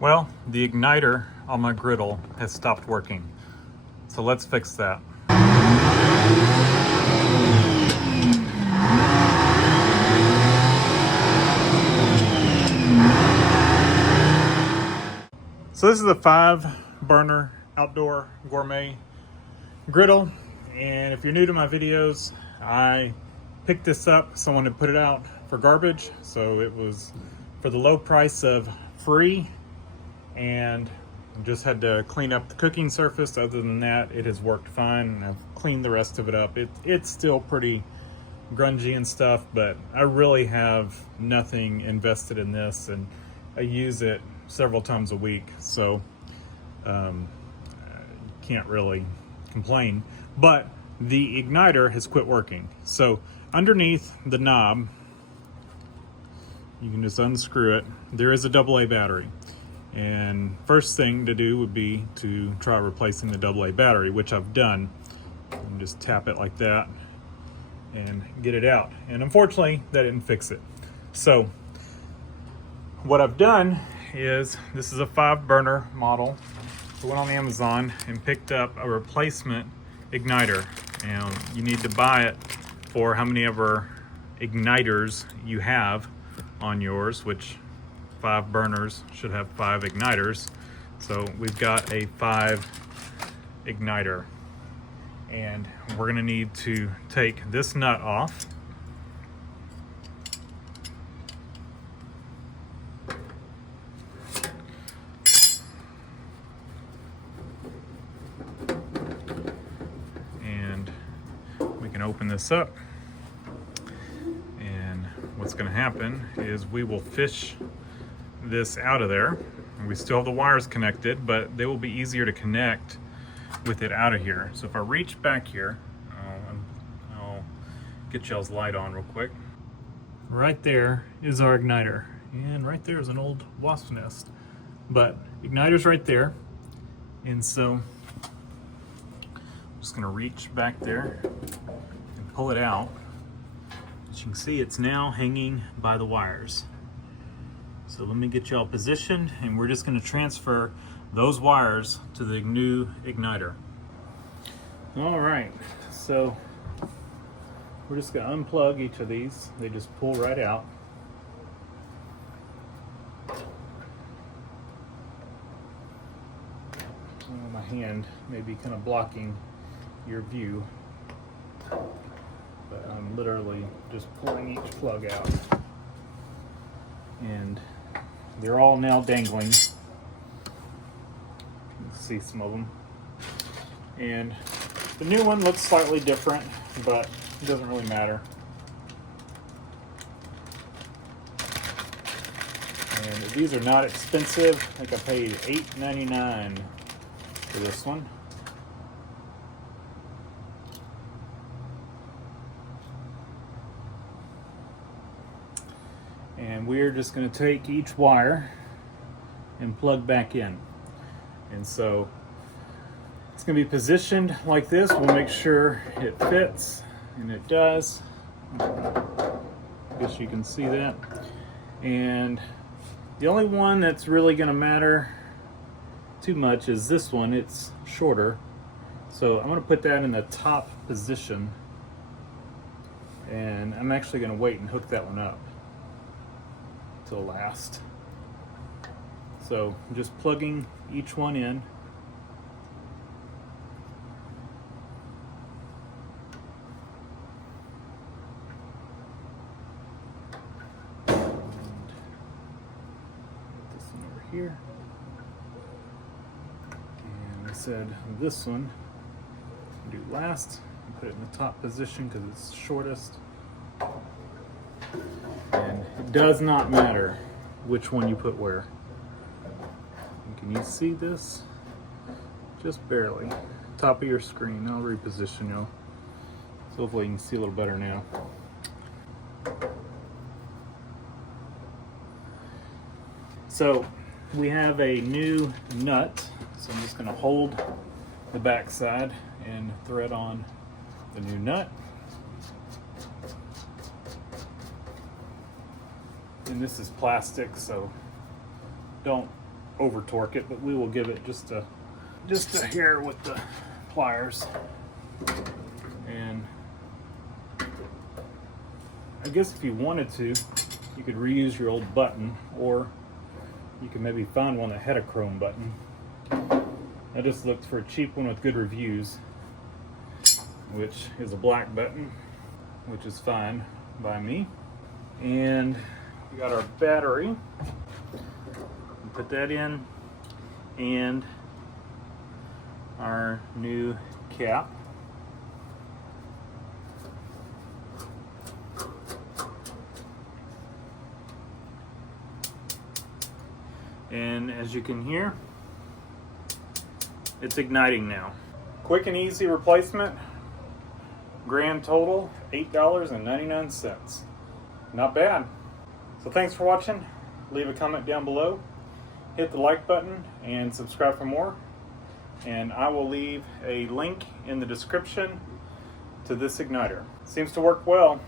Well, the igniter on my griddle has stopped working. So let's fix that. So this is a 5-burner outdoor gourmet griddle. And if you're new to my videos, I picked this up. Someone had put it out for garbage. So it was for the low price of free. And just had to clean up the cooking surface. Other than that, it has worked fine, and I've cleaned the rest of it up. It's still pretty grungy and stuff, but I really have nothing invested in this, and I use it several times a week, so can't really complain. But the igniter has quit working. So underneath the knob, you can just unscrew it. There is a AA battery. And first thing to do would be to try replacing the AA battery, which I've done. And just tap it like that and get it out. And unfortunately, that didn't fix it. So what I've done is, this is a 5-burner model. I went on Amazon and picked up a replacement igniter. And you need to buy it for how many ever igniters you have on yours, which 5 burners should have 5 igniters. So we've got a 5 igniter, and we're gonna need to take this nut off. And we can open this up, and what's gonna happen is we will fish this out of there. We still have the wires connected, but they will be easier to connect with it out of here. So if I reach back here, I'll get y'all's light on real quick. Right there is our igniter, and right there is an old wasp nest, but igniter's right there. And so I'm just gonna reach back there and pull it out. As you can see, it's now hanging by the wires. So let me get y'all positioned, and we're just going to transfer those wires to the new igniter. All right, so we're just going to unplug each of these. They just pull right out. My hand may be kind of blocking your view, but I'm literally just pulling each plug out. And they're all now dangling. You can see some of them. And the new one looks slightly different, but it doesn't really matter. And these are not expensive. I think I paid $8.99 for this one. And we're just going to take each wire and plug back in. And so it's going to be positioned like this. We'll make sure it fits, and it does. I guess you can see that. And the only one that's really going to matter too much is this one. It's shorter. So I'm going to put that in the top position. And I'm actually going to wait and hook that one up till last. So I'm just plugging each one in. And put this one over here. And I said this one I'll do last. Put it in the top position because it's shortest. And it does not matter which one you put where. And can you see this? Just barely. Top of your screen. I'll reposition you. So hopefully you can see a little better now. So we have a new nut. So I'm just going to hold the back side and thread on the new nut. And this is plastic, so don't over torque it, but we will give it just a hair with the pliers. And I guess if you wanted to, you could reuse your old button, or you could maybe find one that had a chrome button. I just looked for a cheap one with good reviews, which is a black button, which is fine by me. And we got our battery. Put that in, and our new cap. And as you can hear, it's igniting now. Quick and easy replacement. Grand total, $8.99. Not bad. So thanks for watching. Leave a comment down below. Hit the like button and subscribe for more. And I will leave a link in the description to this igniter. Seems to work well.